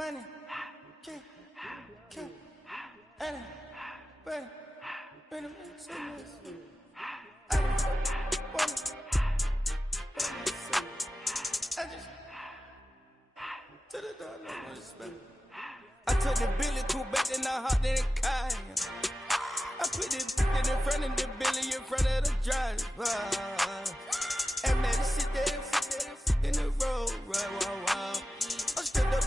money, king, Anna, Brandon, I took the Billy cool back, then I hopped in the car. I put the in front of the Billy, in front of the driver. And man, sit there in the road, right, wow. I'm stripped up,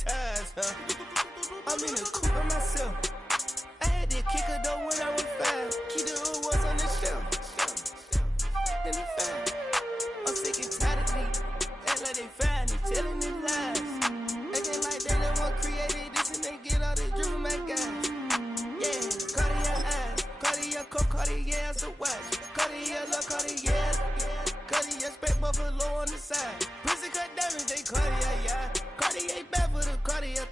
ties, huh? I'm in the coupe by myself. I had to kick her though when I was 5. Keep the old ones on the shelf. In the 5. I'm sick and tired of me. Act like they find me, telling me lies. Acting like they the one created this and they get all this drip from my guys. Yeah, Cartier eyes, Cartier coat, Cartier as the watch. Cartier love, Cartier. Cartier spec buffalo on the side. Pussy cut diamonds, they Cartier, yeah. Cartier bad for the Cartier.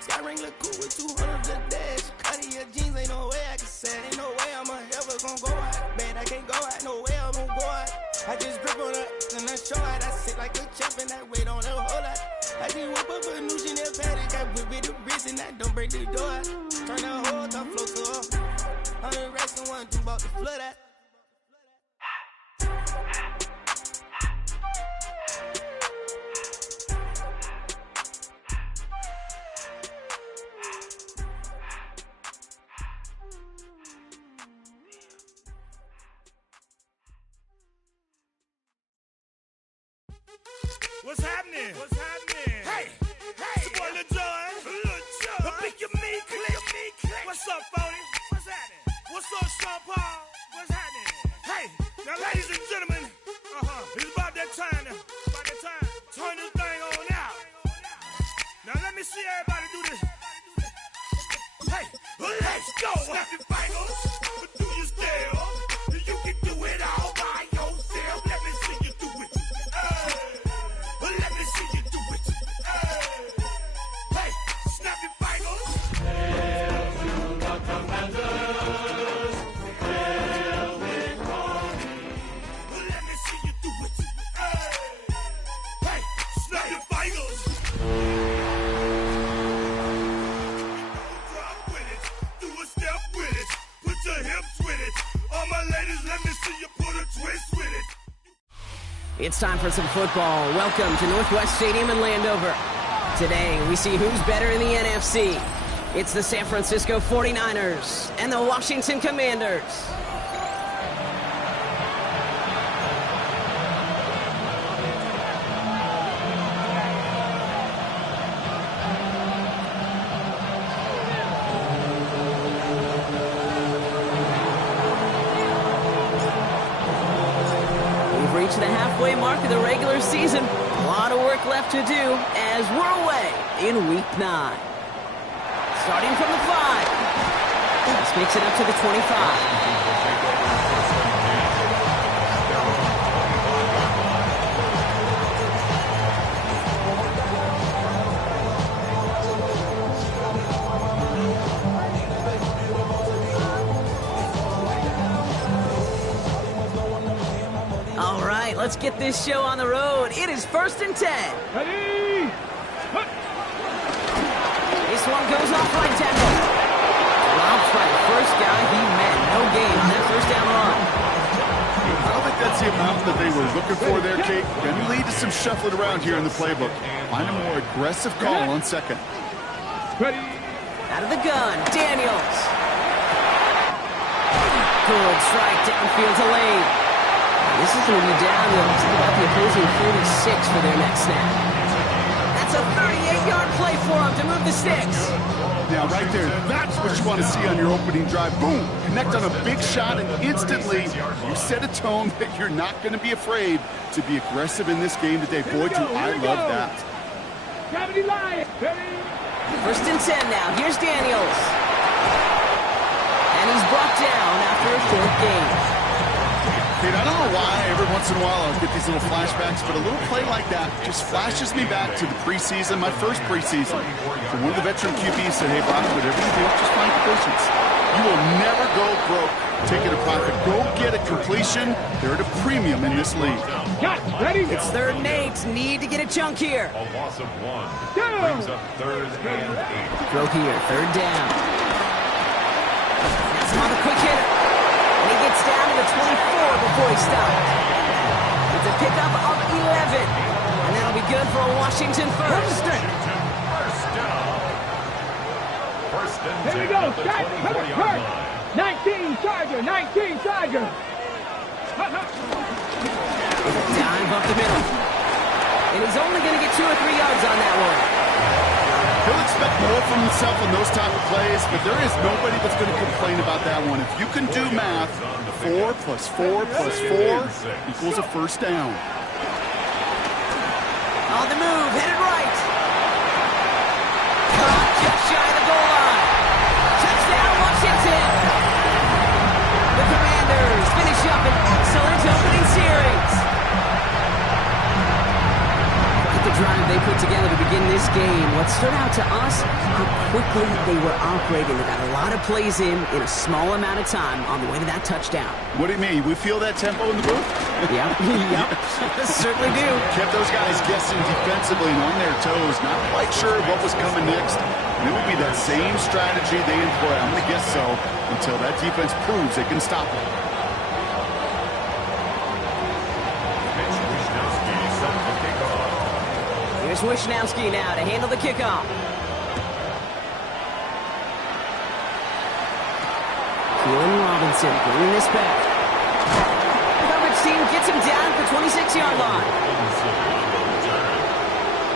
Sky ring look cool with 200 the dash. Cartier jeans, ain't no way I can say. Ain't no way I'm ever gonna go out. Man, I can't go out, no way I'm gonna go out. I just grip on her and I show out. I sit like a champ and I wait on her whole lot. I just whip up a new Chanel paddock. I whip with the wrist and I don't break the door out. Turn that whole top flow to her. 100 racks and 1, 2 bought the flood out. What's happening? Hey! It's your boy Lil Jon. The Pick Your Me Click. What's up, Phony? What's happening? What's up, Sean Paul? What's happening? Hey, now ladies and gentlemen, it's about that time now. Turn this thing on out. Now let me see everybody do this. Hey, let's go. Snap your fingers, but do you still? You can do it all by yourself. Let me see you do it. Let me see you do it. Hey, snap your fingers. Hail to the commanders. Hail with glory. Let me see you do it. Hey, snap your fingers. Don't drop with it. Do a step with it. Put your hips with it. All my ladies, let me see you put a twist with it. It's time for some football. Welcome to Northwest Stadium in Landover. Today, we see who's better in the NFC. It's the San Francisco 49ers and the Washington Commanders. Reach the halfway mark of the regular season. A lot of work left to do as we're away in Week 9. Starting from the 5. This makes it up to the 25. Let's get this show on the road. It is 1st and 10. Ready? This one goes off right tackle. Robbed by the first guy he met. No gain on that first down run. I don't think that's the amount that they were looking for there, Jake. Can lead to some shuffling around here in the playbook. Find a more aggressive call on second. Ready? Out of the gun, Daniels. Good strike downfield to Lane. This is going to be down to about the opposing 46 for their next snap. That's a 38-yard play for them to move the sticks. Now, right there, that's what you want to see on your opening drive. Boom! Connect on a big shot, and instantly you set a tone that you're not going to be afraid to be aggressive in this game today. Boy, do I love that. Gravity line. 1st and 10 now. Here's Daniels. And he's brought down after a short gain. I don't know why every once in a while I'll get these little flashbacks, but a little play like that just flashes me back to the preseason, my first preseason. When one of the veteran QBs said, hey, Bob, whatever you do, just find completions. You will never go broke taking a profit. Go get a completion. They're at a premium in this league. Cut. Ready? It's 3rd and 8. Need to get a chunk here. A loss of 1 brings up 3rd and 8. Throw here, 3rd down. That's him on the quick hitter. And he gets down to the 24 before he stops. It's a pickup of 11. And that'll be good for a Washington first. First down. First and 10 Here we go. at the Start. 24-yard line. 19 Charger. 19 Charger. Dive up the middle. And he's only going to get 2 or 3 yards on that one. He'll expect more from himself on those type of plays, but there is nobody that's going to complain about that one. If you can do math, 4 plus 4 plus 4 equals a first down. On the move, headed right. Caught just shy of the goal line. Touchdown, Washington. The Commanders finish up an excellent opening series. Quite the drive they put together to begin this game. What stood out to us, how quickly they were operating. They got a lot of plays in a small amount of time on the way to that touchdown. What do you mean? We feel that tempo in the booth? Yep, yep, certainly do. Kept those guys guessing defensively and on their toes, not quite sure what was coming next. And it would be that same strategy they employ, I'm going to guess so, until that defense proves they can stop it. Here's Wishnowski now to handle the kickoff. Keelan Robinson bringing this back. The coverage team gets him down at the 26-yard line.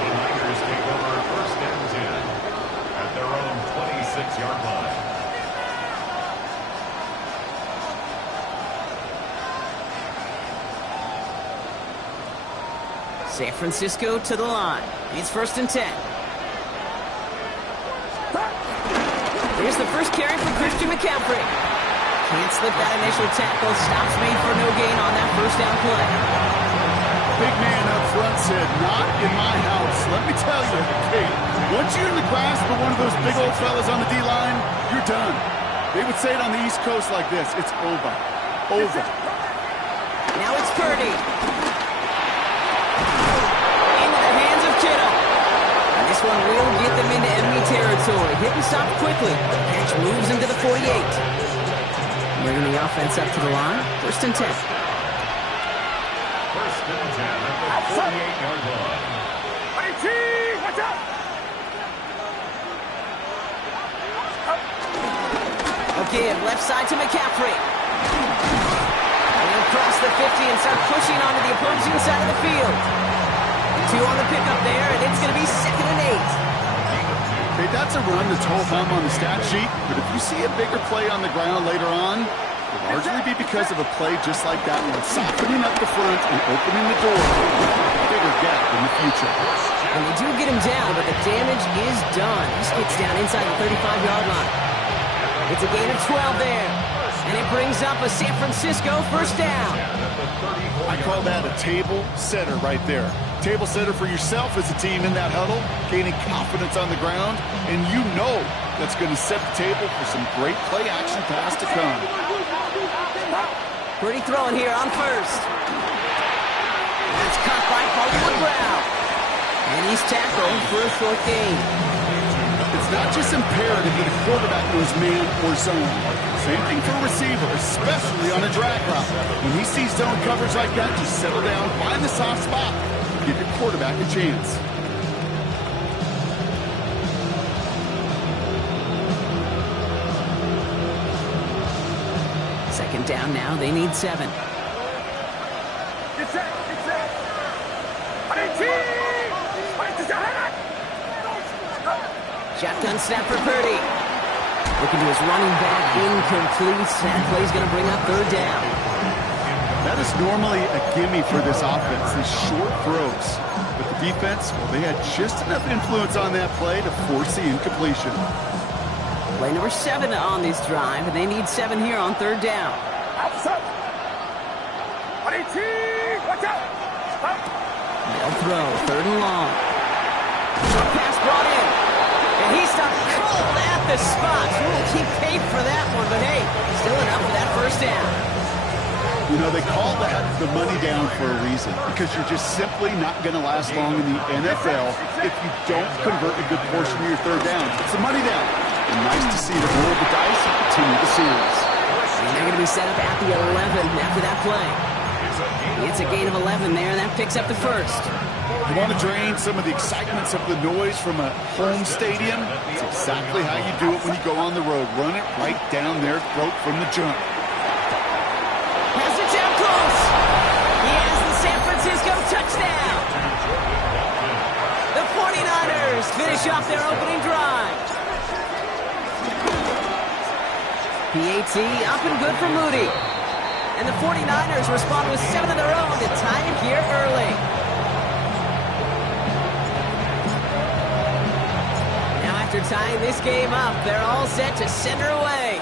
The Niners take over first and 10 at their own 26-yard line. San Francisco to the line. It's 1st and 10. Here's the first carry for Christian McCaffrey. Can't slip that initial tackle. Stops made for no gain on that first down play. Big man up front said, not in my house. Let me tell you, hey, once you're in the grasp of one of those big old fellas on the D-line, you're done. They would say it on the East Coast like this, it's over. Over. Now it's Purdy. Into the hands of Kittle. And this one will get them into enemy territory. Hit and stop quickly. Catch moves into the 48. Bringing the offense up to the line. 1st and 10. First and 10 at the 48-yard line. Watch out! Again, left side to McCaffrey. And he'll cross the 50 and start pushing onto the opposing side of the field. 2 on the pickup there, and it's going to be 2nd and 8. Okay, that's a run that's ho-hum on the stat sheet, but if you see a bigger play on the ground later on, it'll largely be because of a play just like that one, softening up the front and opening the door for a bigger gap in the future. And they do get him down, but the damage is done. He just gets down inside the 35-yard line. It's a gain of 12 there, and it brings up a San Francisco first down. I call that a table setter right there. Table setter for yourself as a team in that huddle, gaining confidence on the ground, and you know that's going to set the table for some great play action pass to come. Pretty throwing here on first. That's caught by Hollywood Brown. And he's tackled for a short gain. It's not just imperative that a quarterback knows man or zone. Same thing for a receiver, especially on a drag route. When he sees zone coverage like that, just settle down, find the soft spot, give your quarterback a chance. Second down now, they need 7. Get set! Get set! Shotgun snap for Purdy. Looking to his running back, incomplete. That play's going to bring up 3rd down. That is normally a gimme for this offense, these short throws. But the defense, well, they had just enough influence on that play to force the incompletion. Play number 7 on this drive, and they need 7 here on 3rd down. Watch out! They'll throw, 3rd and long. Short pass brought in. And he stopped cold at the spot. We'll keep safe for that one, but hey, still enough for that first down. You know, they call that the money down for a reason, because you're just simply not going to last long in the NFL if you don't convert a good portion of your third downs. It's a money down. And nice to see the roll of the dice and continue the series. And they're going to be set up at the 11 after that play. It's a gain of 11 there, and that picks up the first. You want to drain some of the excitement, some of the noise from a home stadium? It's exactly how you do it when you go on the road. Run it right down their throat from the jump. Has it down close. He has the San Francisco touchdown. The 49ers finish off their opening drive. PAT up and good for Moody. And the 49ers respond with 7 of their own to tie it here early. Now after tying this game up, they're all set to send her away.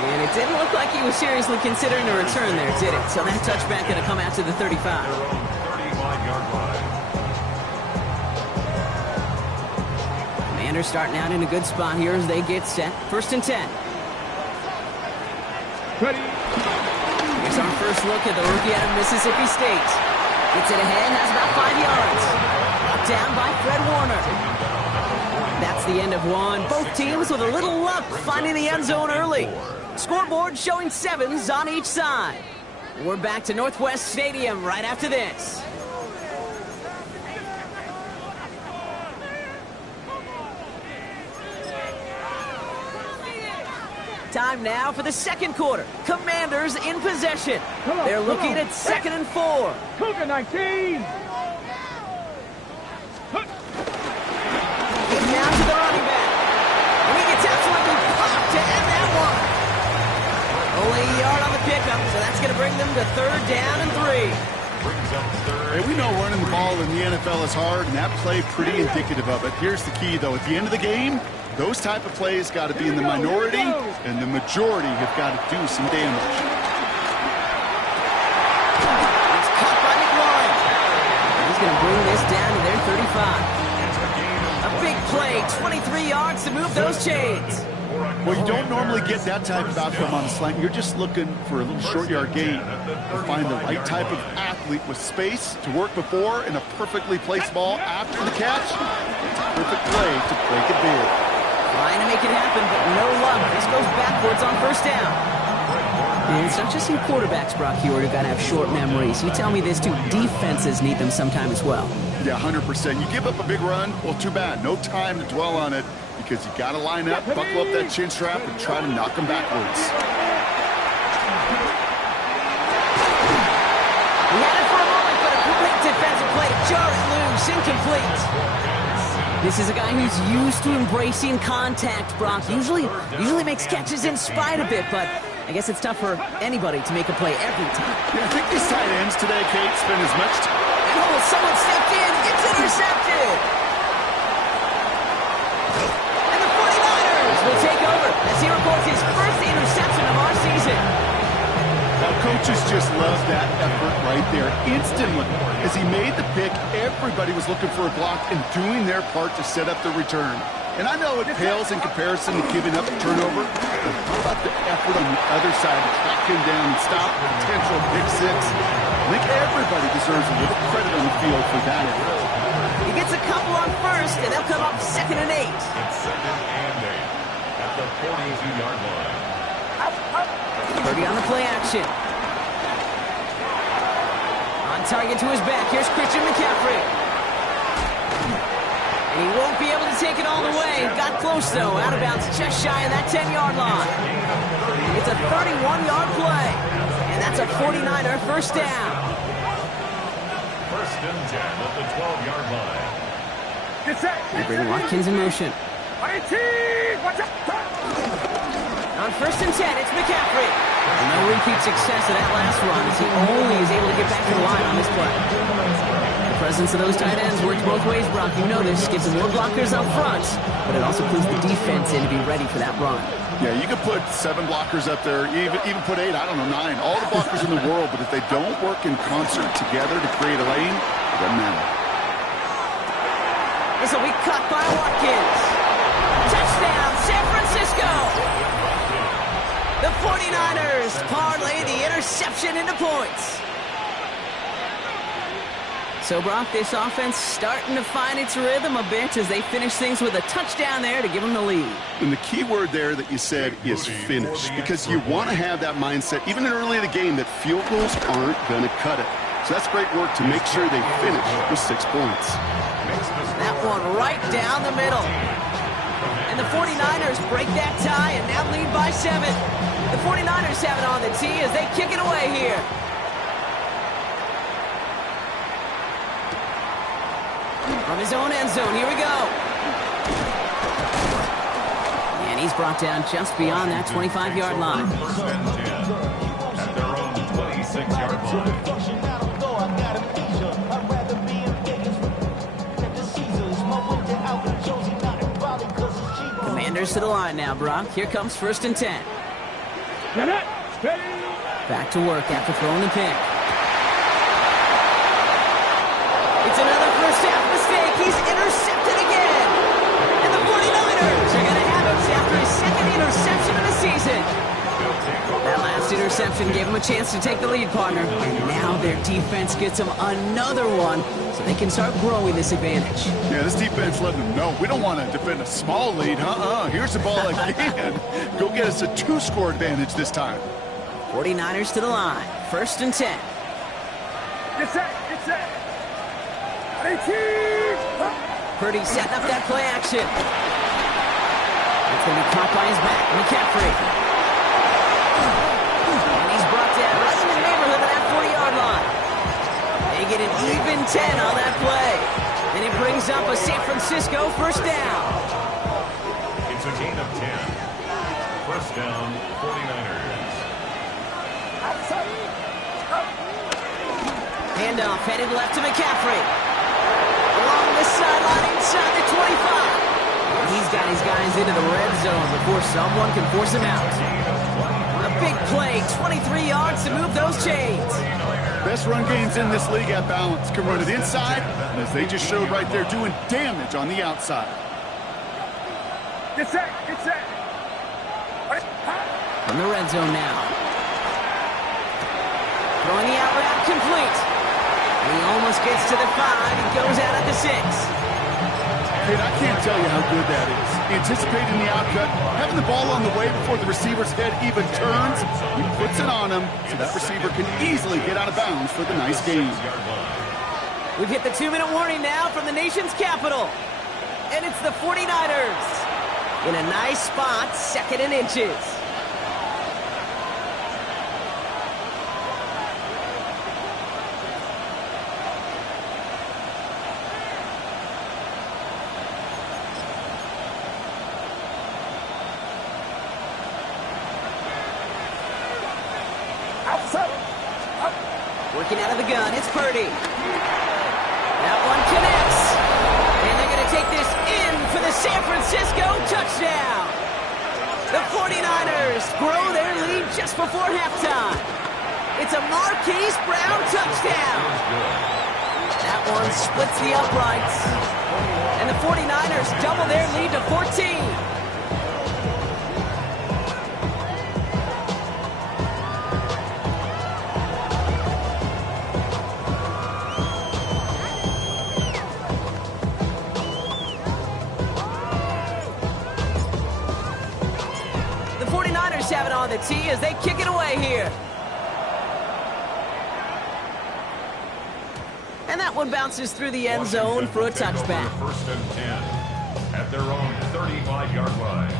And it didn't look like he was seriously considering a return there, did it? So that touchback going to come out to the 35. 35-yard line. Commanders starting out in a good spot here as they get set. 1st and 10. Ready. Here's our first look at the rookie out of Mississippi State. Gets it ahead, has about 5 yards. Brought down by Fred Warner. That's the end of one. Both teams with a little luck finding the end zone early. Scoreboard showing 7s on each side. We're back to Northwest Stadium right after this. Time now for the second quarter. Commanders in possession. They're looking at 2nd and 4. Cougar 19. Now to the running back. And he gets absolutely popped to end that one. Only a yard on the pickup, so that's going to bring them to 3rd down and 3. Brings up third. Hey, we know running the ball in the NFL is hard, and that play pretty indicative of it. Here's the key, though. At the end of the game, those type of plays got to be in the minority, and the majority have got to do some damage. It's caught by McLaurin. He's going to bring this down to their 35. A big play, 23 yards to move those chains. Well, you don't normally get that type of outcome on the slant. You're just looking for a little short yard gain. You find the right type of athlete with space to work before and a perfectly placed ball after the catch. It's a perfect play to break it big. Trying to make it happen, but no luck. This goes backwards on 1st down. And it's not just in quarterbacks, Brock Huard, who got to have short memories. You tell me this too, defenses need them sometime as well. Yeah, 100%. You give up a big run, well, too bad. No time to dwell on it because you got to line up, buckle up that chin strap, and try to knock them backwards. He had it for a moment, but a great defensive play to jar it loose, incomplete. This is a guy who's used to embracing contact, Brock. Usually makes catches in spite of it, but I guess it's tough for anybody to make a play every time. Yeah, I think these tight ends today, Kate, spend as much time. Oh, someone stepped in. It's intercepted. And the 49ers will take over as he records his first interception of our season. Now, coaches just love that effort right there. Instantly, as he made the pick, everybody was looking for a block and doing their part to set up the return. And I know it pales in comparison to giving up a turnover, but how about the effort on the other side to track him down and stop a potential pick six? I think everybody deserves a little credit on the field for that effort. He gets a couple on 1st, and they'll come up 2nd and 8. It's 2nd and 8 at the 42-yard line. 30 on the play action. On target to his back. Here's Christian McCaffrey. And he won't be able to take it all the way. Got close, though. Out of bounds just shy of that 10-yard line. It's a 31-yard play. And that's a 49er first down. 1st and 10 at the 12-yard line. Get set. They bring Watkins in motion. 18. Watch out. On 1st and 10, it's McCaffrey. And no repeat success of that last run as he only is able to get back to the line on this play. The presence of those tight ends works both ways, Brock. You know this. Gives them more blockers up front, but it also clues the defense in to be ready for that run. Yeah, you could put 7 blockers up there, even put 8, I don't know, 9. All the blockers in the world, but if they don't work in concert together to create a lane, it doesn't matter. This will be caught by Watkins. Touchdown, San Francisco! The 49ers parlay the interception into points. So, Brock, this offense starting to find its rhythm a bit as they finish things with a touchdown there to give them the lead. And the key word there that you said is finish, because you want to have that mindset, even early in the game, that field goals aren't going to cut it. So that's great work to make sure they finish with 6 points. That one right down the middle. And the 49ers break that tie and now lead by 7. The 49ers have it on the tee as they kick it away here. From his own end zone, here we go. And he's brought down just beyond that 25-yard line. First and 10 at their own 26-yard line. Commanders to the line now, Brock. Here comes 1st and 10. Back to work after throwing the pick. It's another first half mistake. He's intercepted again. And the 49ers are going to have it after his second interception of the season. That last interception gave him a chance to take the lead, partner. And now their defense gets them another one so they can start growing this advantage. Yeah, this defense letting them know we don't want to defend a small lead. Here's the ball again. Go get us a 2-score advantage this time. 49ers to the line. 1st and 10. Get set, get set. Purdy setting up that play action. It's going to be caught by his back. McCaffrey. And he's brought down right in the neighborhood of that 40-yard line. They get an even 10 on that play. And it brings up a San Francisco first down. It's a gain of 10. First down, 49ers. Handoff headed left to McCaffrey. Along the sideline inside the 25. He's got his guys into the red zone before someone can force him out. A big play, 23 yards to move those chains. Best run games in this league at balance. Can run it inside, as they just showed right there, doing damage on the outside. Get set, get set. From the red zone now. Throwing the out route complete. And he almost gets to the 5. He goes out at the 6. Kid, I can't tell you how good that is. Anticipating the outcut, having the ball on the way before the receiver's head even turns. He puts it on him, so that receiver can easily get out of bounds for the nice gain. We've hit the 2-minute warning now from the nation's capital. And it's the 49ers. In a nice spot, 2nd and inches. Working out of the gun, it's Purdy. That one connects. And they're going to take this in for the San Francisco touchdown. The 49ers grow their lead just before halftime. It's a Marquise Brown touchdown. That one splits the uprights. And the 49ers double their lead to 14. Have it on the tee as they kick it away here. And that one bounces through the end zone for a touchback. First and 10 at their own 35-yard line.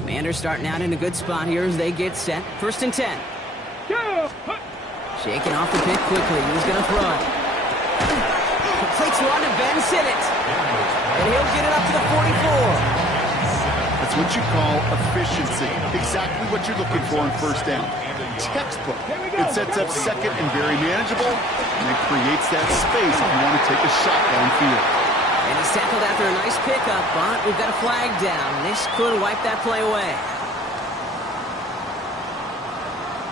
Commanders starting out in a good spot here as they get set. 1st and 10. Shaking off the pick quickly. He's going to throw it. Completes one to Ben Sinnott. And he'll get it up to the 44. That's what you call efficiency. Exactly what you're looking for on first down. Textbook. It sets up 2nd and very manageable, and it creates that space if you want to take a shot downfield. And he tackled after a nice pickup, but we've got a flag down. This could wipe that play away.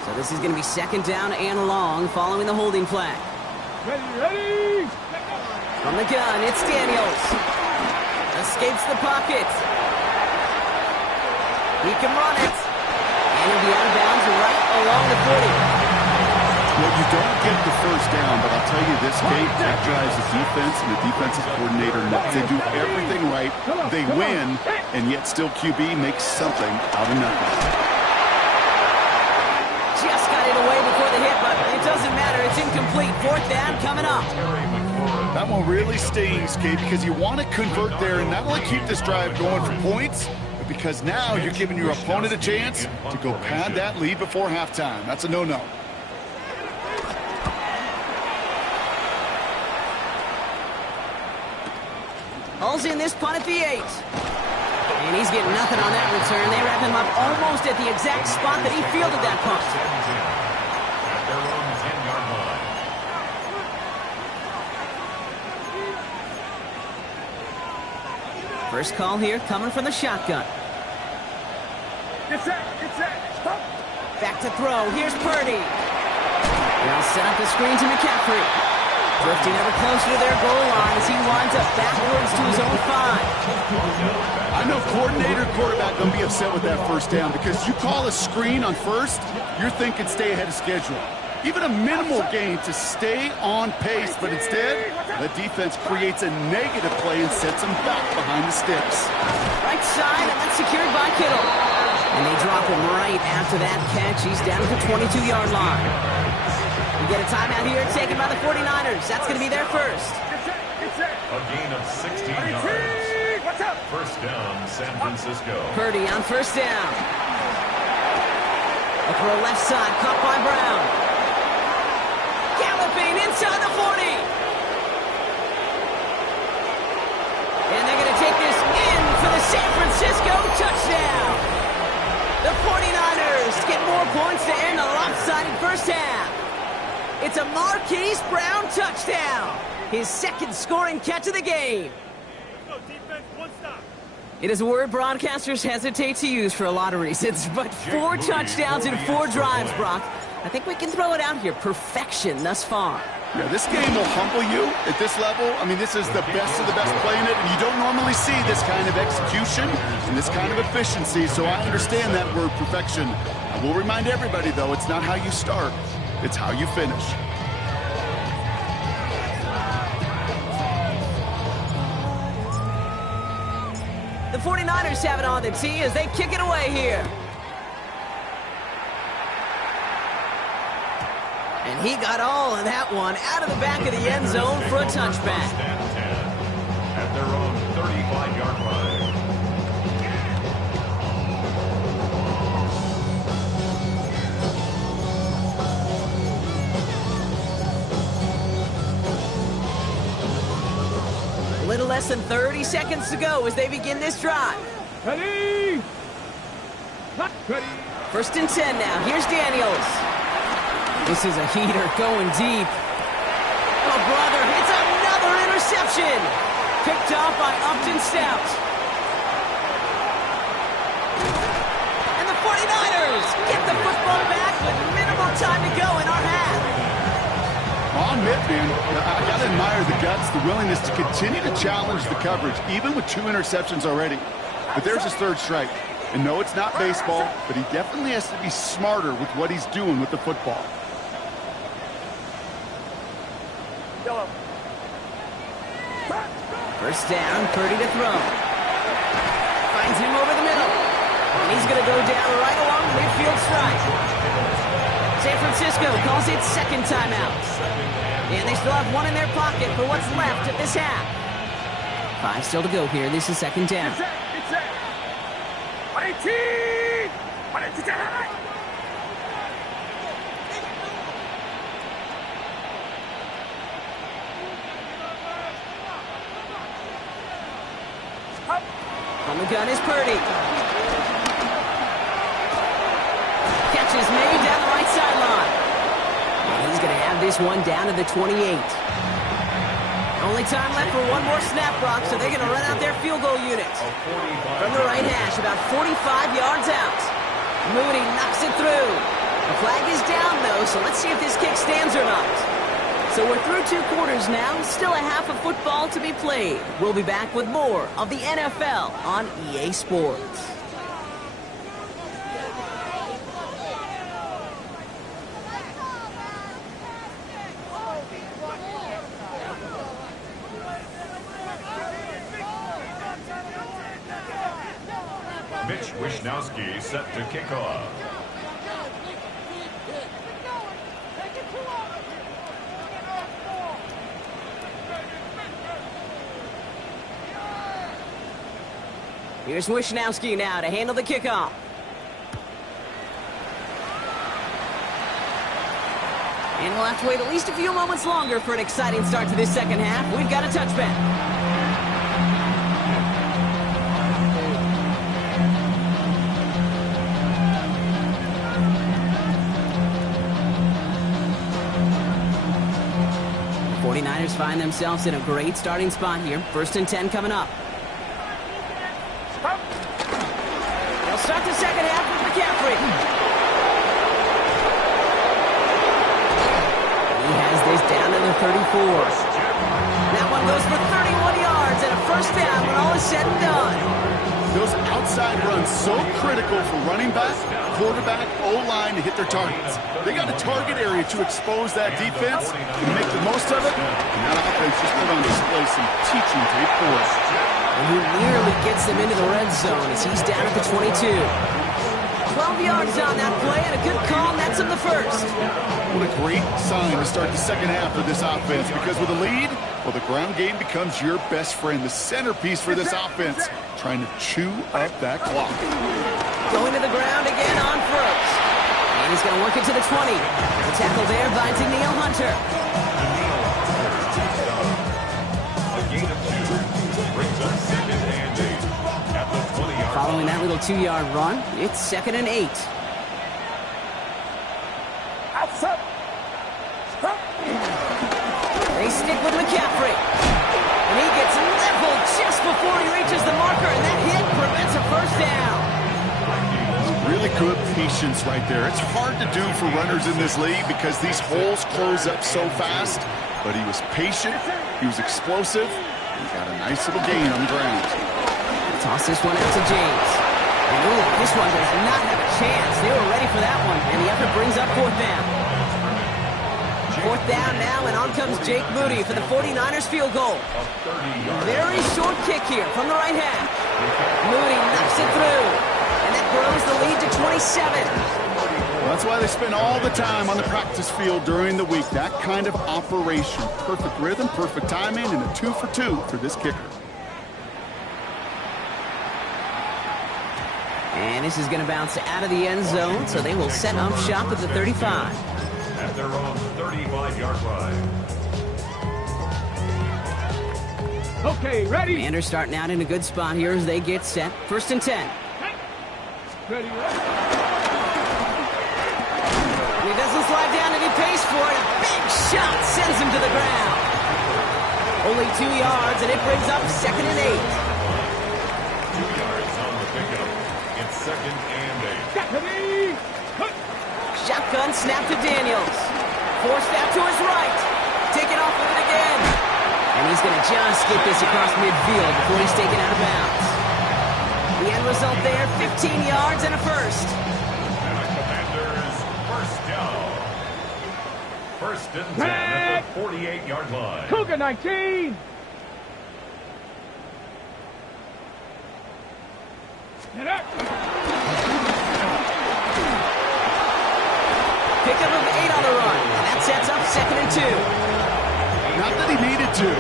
So this is going to be second down and long following the holding flag. Ready! From the gun, it's Daniels. Escapes the pocket. He can run it. And he'll be out of bounds right along the 40. Well, you don't get the first down, but I'll tell you this, Kate, that drives the defense and the defensive coordinator nuts. They do everything right, they win, and yet still QB makes something out of nothing. Just got it away before the hit, but it doesn't matter. It's incomplete. Fourth down coming up. That one really stings, Kate, because you want to convert there and not only keep this drive going for points, but because now you're giving your opponent a chance to go pad that lead before halftime. That's a no-no. Hall's in this punt at the 8. And he's getting nothing on that return. They wrap him up almost at the exact spot that he fielded that punt. At their own 10-yard line. First call here coming from the shotgun. Get set! Stop! Back to throw. Here's Purdy. Now set up the screen to McCaffrey. Drifting ever closer to their goal line as he winds up backwards to his own 5. I know coordinator, quarterback going to be upset with that first down because you call a screen on first, you're thinking stay ahead of schedule. Even a minimal gain to stay on pace, but instead, the defense creates a negative play and sets them back behind the sticks. Right side, and that's secured by Kittle. And they drop him right after that catch. He's down at the 22-yard line. We get a timeout here taken by the 49ers. That's going to be their first. Get set! A gain of 16 yards. What's up? First down, San Francisco. Purdy on first down. A throw left side, caught by Brown. Galloping inside the 40. And they're going to take this in for the San Francisco touchdown. The 49ers get more points to end the lopsided first half. It's a Marquise Brown touchdown. His second scoring catch of the game. Go defense, one stop. It is a word broadcasters hesitate to use for a lot of reasons, but 4 touchdowns in 4 drives, Brock. I think we can throw it out here. Perfection thus far. Yeah, this game will humble you at this level. I mean, this is the best of the best playing it, and you don't normally see this kind of execution and this kind of efficiency, so I understand that word perfection. I will remind everybody, though, it's not how you start, it's how you finish. The 49ers have it on the tee as they kick it away here. And he got all of that one out of the back of the end zone for a touchback. First and 10 at their own 35-yard line. A little less than 30 seconds to go as they begin this drive. Ready! Not ready! First and 10 now. Here's Daniels. This is a heater going deep. Oh, brother, it's another interception. Picked off by Upton Stout. And the 49ers get the football back with minimal time to go in our half. On Mitt, man, I got to admire the guts, the willingness to continue to challenge the coverage, even with 2 interceptions already. But there's his 3rd strike. And no, it's not baseball, but he definitely has to be smarter with what he's doing with the football. Yellow. First down, Purdy to throw. Finds him over the middle. And he's going to go down right along the midfield stripe. San Francisco calls it second timeout. And they still have 1 in their pocket for what's left of this half. 5 still to go here. This is second down. Get set! 118! 118! On the gun is Purdy. Catch is made down the right sideline. And he's going to have this one down to the 28. Only time left for one more snap, Brock, so they're going to run out their field goal unit. From the right hash, about 45 yards out. Moody knocks it through. The flag is down, though, so let's see if this kick stands or not. So we're through 2 quarters now. Still a half of football to be played. We'll be back with more of the NFL on EA Sports. Mitch Wishnowsky set to kick off. Here's Wishnowsky now to handle the kickoff. And we'll have to wait at least a few moments longer for an exciting start to this second half. We've got a touchback. The 49ers find themselves in a great starting spot here. 1st and 10 coming up. They'll start the second half with McCaffrey. He has this down to the 34. That one goes for 31 yards and a first down when all is said and done. Those outside runs so critical for running back, quarterback, O-line to hit their targets. They got a target area to expose that defense and make the most of it. And that offense just put on display some teaching tape for us. And he nearly gets them into the red zone as he's down at the 22. 12 yards on that play and a good call nets him the first. What a great sign to start the second half of this offense, because with a lead, well, the ground game becomes your best friend, the centerpiece for this offense, trying to chew up that clock. Going to the ground again on first. And he's going to work it to the 20. The tackle there by Danielle Hunter. A gain of 2 brings up 2nd and 8 at the 20-yard line. Following that little 2-yard run, it's 2nd and 8. They stick with McCaffrey. And he gets leveled just before he reaches the marker, and that hit prevents a first down. Really good patience right there. It's hard to do for runners in this league because these holes close up so fast. But he was patient, he was explosive, he got a nice little gain on the ground. Toss this one out to James. And ooh, this one does not have a chance. They were ready for that one, and the effort brings up 4th down. 4th down now, and on comes Jake Moody for the 49ers field goal. Very short kick here from the right half. Moody knocks it through, and that grows the lead to 27. Well, that's why they spend all the time on the practice field during the week. That kind of operation. Perfect rhythm, perfect timing, and a 2 for 2 for this kicker. And this is going to bounce out of the end zone, so they will set up shop at the 35. At their own 35-yard line. Okay, ready? Commanders starting out in a good spot here as they get set. 1st and 10. Ready, And he doesn't slide down and he pays for it. A big shot sends him to the ground. Only 2 yards, and it brings up 2nd and 8. 2 yards on the pickup. It's 2nd and 8. ready? Shotgun snap to Daniels. 4 step to his right. Taking off with it again. And he's going to just get this across midfield before he's taken out of bounds. The end result there, 15 yards and a first. And a Commanders first down. 1st and 10 at the 48-yard line. Cougar 19. Get up. Pickup of 8 on the run. And that sets up 2nd and 2. Not that he needed to,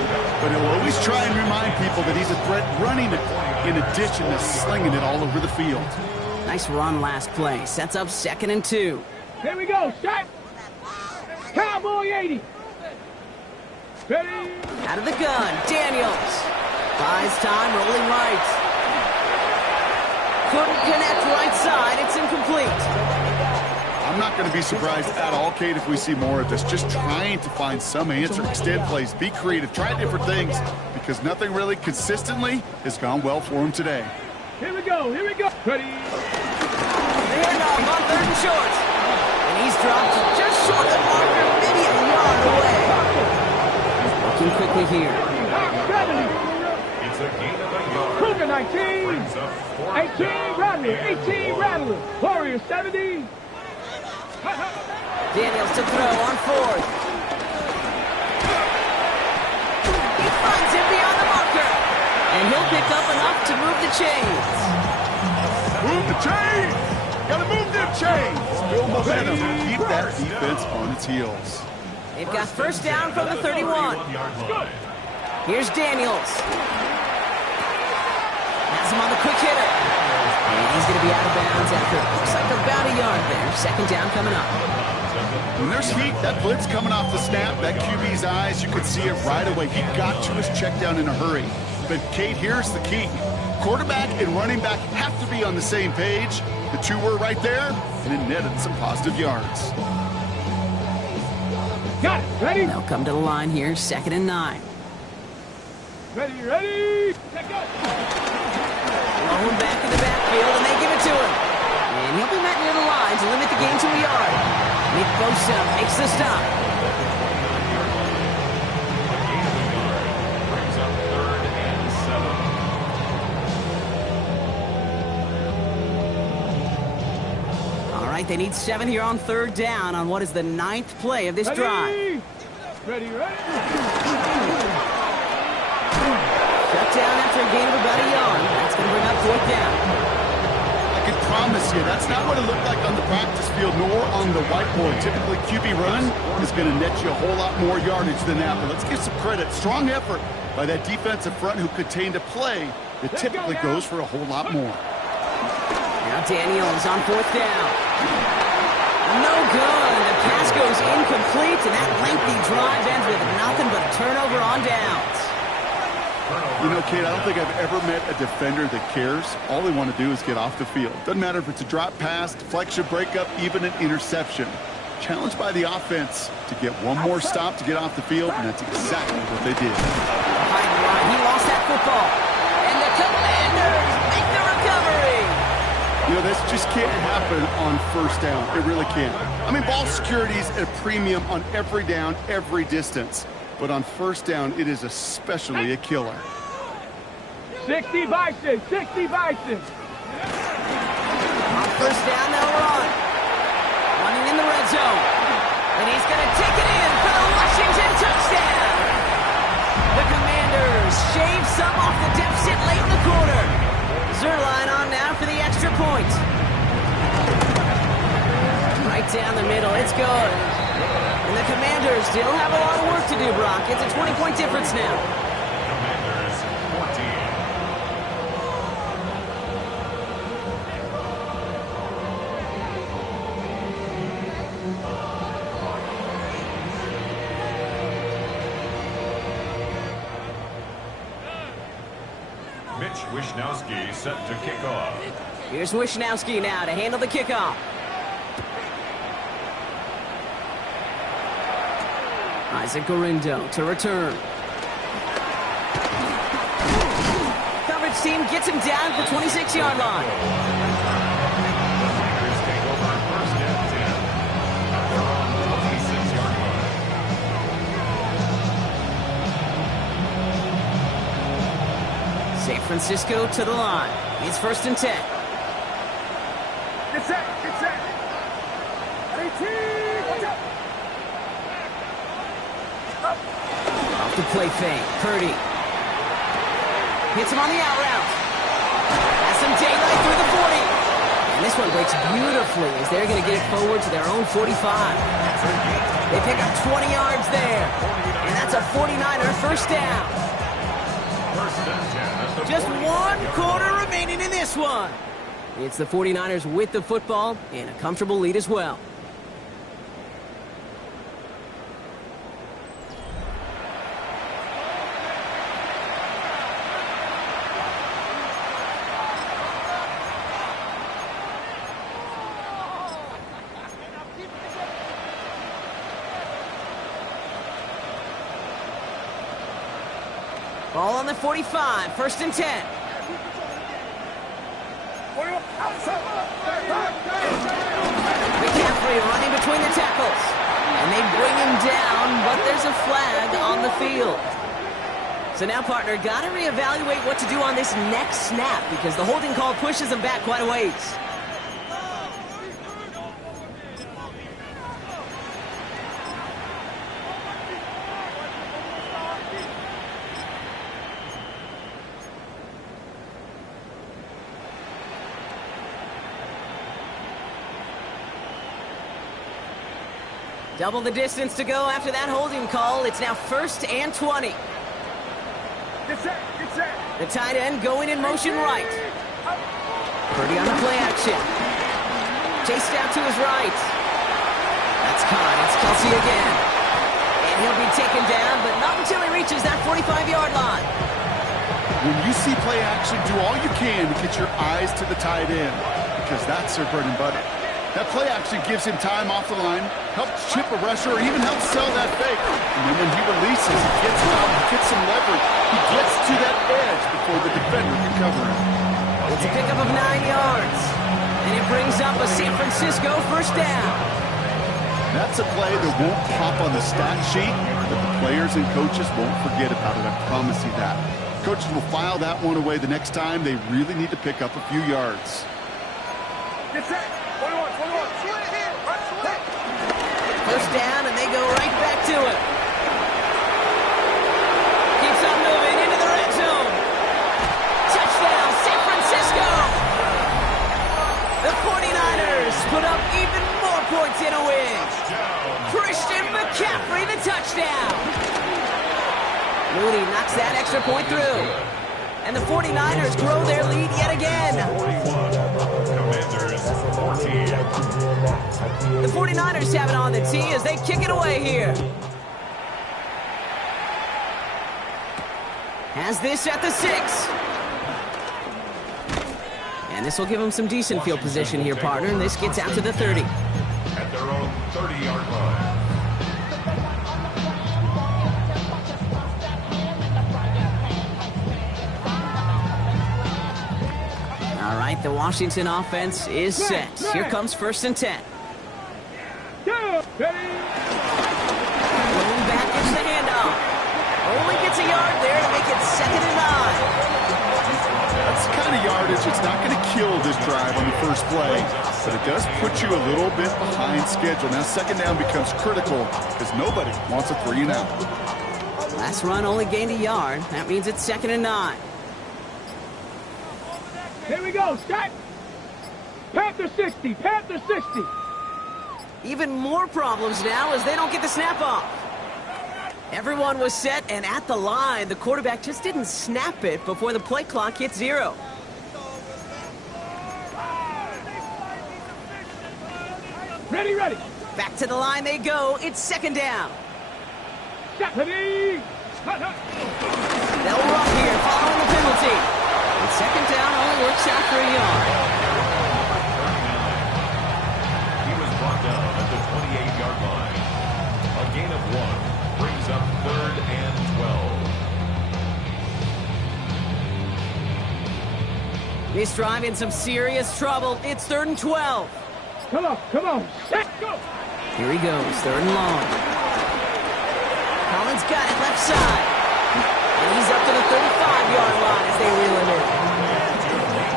but he'll always try and remind people that he's a threat running it in addition to slinging it all over the field. Nice run last play. Sets up 2nd and 2. Here we go. Shot. Cowboy 80. Ready? Out of the gun, Daniels. Buys time, rolling right. Couldn't connect right side. It's incomplete. I'm not going to be surprised at all, Kate, if we see more of this. Just trying to find some answer, extend plays, be creative, try different things, because nothing really consistently has gone well for him today. Here we go. Ready? The handoff on 3rd and short. And he's dropped just short of the marker, maybe a yard away. Looking quickly here. It's a gain of a yard. Cougar 19. Brings up 4th 18 down. Rattler. 18 Rattler. Warriors 70. Daniels to throw on 4th. He finds him beyond the marker. And he'll pick up enough to move the chains. Move the chains! Gotta move them chains! Build momentum. Keep that defense on its heels. They've got 1st down from the 31. 31-yard line. Here's Daniels. Has him on the quick hitter. And he's going to be out of bounds after looks like about a yard there. 2nd down coming up. When there's heat, that blitz coming off the snap, that QB's eyes, you could see it right away. He got to his check down in a hurry. But, Kate, here's the key. Quarterback and running back have to be on the same page. The two were right there, and it netted some positive yards. Got it. Ready? They'll come to the line here, 2nd and 9. Ready? Check out. Thrown back in the backfield, and they give it to him. And he'll be met near the line to limit the game to a yard. Nick Bosa makes the stop. Gain of a yard. Brings up 3rd and 7. All right, they need 7 here on 3rd down on what is the 9th play of this drive. Ready? Shut down after a gain of about a yard. That's going to bring up 4th down. I can promise you, that's not what it looked like on the practice field nor on the whiteboard. Typically, QB run is going to net you a whole lot more yardage than that. But let's give some credit. Strong effort by that defensive front who contained a play that typically goes for a whole lot more. Now Daniels on 4th down. No good. The pass goes incomplete, and that lengthy drive ends with nothing but a turnover on downs. You know, Kate, I don't think I've ever met a defender that cares. All they want to do is get off the field. Doesn't matter if it's a drop pass, deflection, breakup, even an interception. Challenged by the offense to get one more stop to get off the field, and that's exactly what they did. Behind the line, he lost that football. And the Commanders make the recovery. You know, this just can't happen on 1st down. It really can't. I mean, ball security is at a premium on every down, every distance. But on 1st down, it is especially a killer. 60 Bison. On 1st down, they'll run. Running in the red zone. And he's going to take it in for the Washington touchdown. The Commanders shave some off the deficit late in the quarter. Zerline on now for the extra point. Right down the middle, it's good. And the Commanders still have a lot of work to do, Brock. It's a 20-point difference now. Commanders 14. Mitch Wishnowsky set to kick off. Here's Wishnowsky now to handle the kickoff. Isaac Gorindo to return. Coverage team gets him down at the 26-yard line. Commanders take over 1st and 10. From the 26-yard line. San Francisco to the line. It's 1st and 10. Get set. 18. Off the play fake. Purdy. Hits him on the out route. Has some daylight through the 40. And this one breaks beautifully as they're going to get it forward to their own 45. They pick up 20 yards there. And that's a 49er 1st down. 1st and 10 at the Just 40. 1 quarter remaining in this one. It's the 49ers with the football and a comfortable lead as well. Ball on the 45, 1st and 10. McCaffrey running between the tackles. And they bring him down, but there's a flag on the field. So now, partner, got to reevaluate what to do on this next snap because the holding call pushes him back quite a ways. Double the distance to go after that holding call. It's now 1st and 20. Get set, get set. The tight end going in motion right. Purdy on the play action. Chased out to his right. That's caught. It's Kelsey again. And he'll be taken down, but not until he reaches that 45-yard line. When you see play action, do all you can to get your eyes to the tight end because that's their bread and butter. That play action gives him time off the line, helps chip a rusher, or even helps sell that fake. And then when he releases, he gets out, he gets some leverage. He gets to that edge before the defender can cover him. It's a pickup of 9 yards. And it brings up a San Francisco 1st down. That's a play that won't pop on the stat sheet, but the players and coaches won't forget about it. I promise you that. Coaches will file that one away the next time they really need to pick up a few yards. Get set. 21. 1st down, and they go right back to it. Keeps on moving into the red zone. Touchdown, San Francisco! The 49ers put up even more points in a win. Christian McCaffrey, the touchdown. Mooney knocks that extra point through. And the 49ers grow their lead yet again. 41. Commanders 14. The 49ers have it on the tee as they kick it away here. Has this at the 6. And this will give them some decent field position here, partner. And this gets out to the 30. At their own 30-yard line. All right, the Washington offense is set. Here comes 1st and 10. Go, ready. Going back into the handoff. Only gets a yard there to make it 2nd and 9. That's the kind of yardage that's not going to kill this drive on the first play, but it does put you a little bit behind schedule. Now 2nd down becomes critical because nobody wants a 3 and out. Last run only gained a yard. That means it's 2nd and 9. Here we go, Scott. Panther 60, Panther 60. Even more problems now as they don't get the snap off. Everyone was set and at the line. The quarterback just didn't snap it before the play clock hit 0. Ready, ready. Back to the line they go. It's 2nd down. Stop, ready. They'll run here following the penalty. And 2nd down only works out for a yard. He was brought down at the 28-yard line. A gain of 1 brings up 3rd and 12. This drive in some serious trouble. It's 3rd and 12. Come on. Let's go. Here he goes, 3rd and long. Collins got it left side. And he's up to the 35-yard line as they reel him in.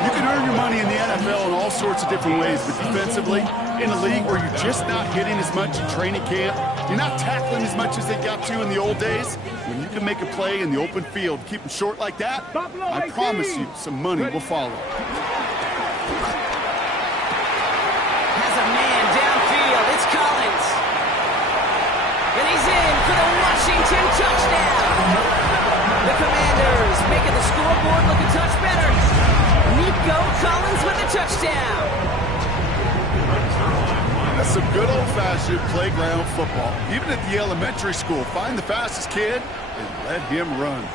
You can earn your money in the NFL in all sorts of different ways, but defensively, in a league where you're just not hitting as much in training camp, you're not tackling as much as they got to in the old days, when you can make a play in the open field, keep them short like that, I promise you some money will follow. Has a man downfield. It's Collins. And he's in for the Washington touchdown. The Commanders making the scoreboard look a touch better. Nico Collins with a touchdown. That's some good old-fashioned playground football. Even at the elementary school, find the fastest kid and let him run.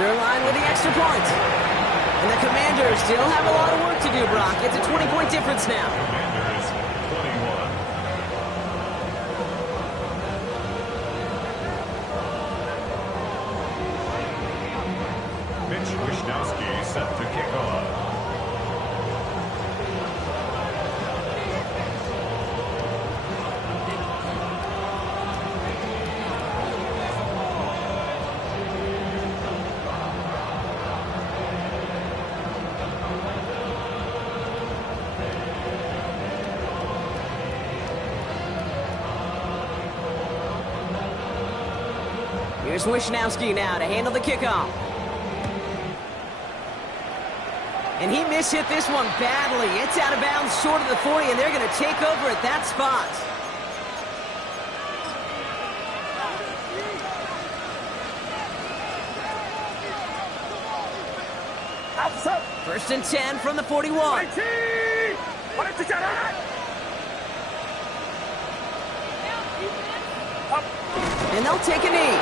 are aligned with the extra point. And the Commanders still have a lot of work to do, Brock. It's a 20-point difference now. Commanders 21. Mitch Wishnowsky set to kick off. Here's Wishnowsky now to handle the kickoff. And he mishit this one badly. It's out of bounds short of the 40, and they're going to take over at that spot. First and 10 from the 41. And they'll take a knee.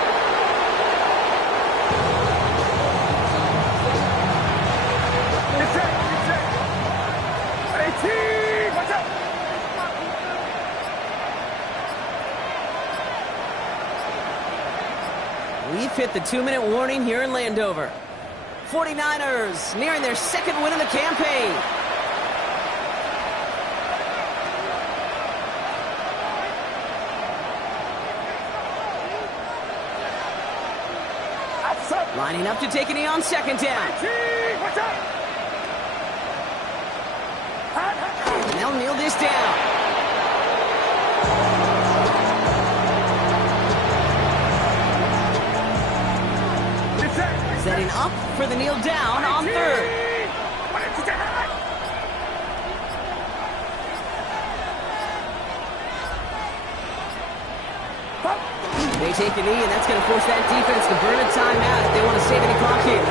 We've hit the 2-minute warning here in Landover. 49ers nearing their second win of the campaign. Lining up to take a knee on second down. And they'll kneel this down. Setting up for the kneel down on third. They take a knee, and that's going to force that defense to burn a timeout if they want to save any clock here.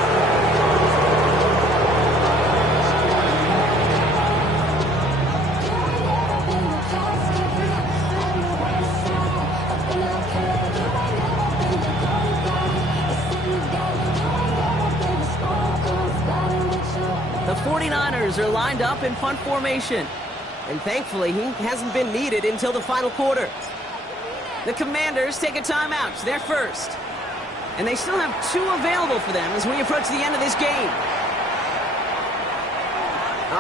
The 49ers are lined up in punt formation, and thankfully he hasn't been needed until the final quarter. The Commanders take a timeout. They're first. And they still have 2 available for them as we approach the end of this game.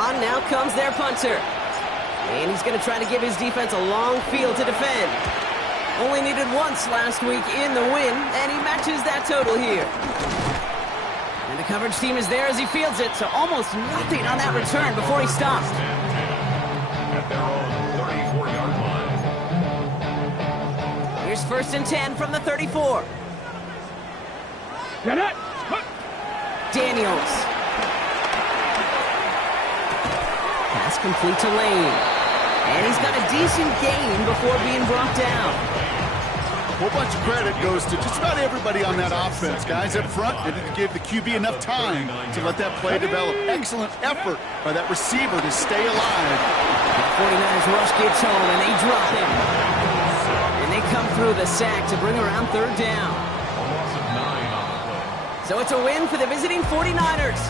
On now comes their punter. And he's going to try to give his defense a long field to defend. Only needed once last week in the win, and he matches that total here. And the coverage team is there as he fields it, so almost nothing on that return before he stops. At their own 34-yard line. Here's first and 10 from the 34. Daniels. Pass complete to Lane. And he's got a decent gain before being brought down. A whole bunch of credit goes to just about everybody on that offense. Guys up front didn't give the QB enough time to let that play develop. Excellent effort by that receiver to stay alive. The 49ers rush gets home, and they drop him. And they come through the sack to bring around third down. A loss of 9 on the play. So it's a win for the visiting 49ers.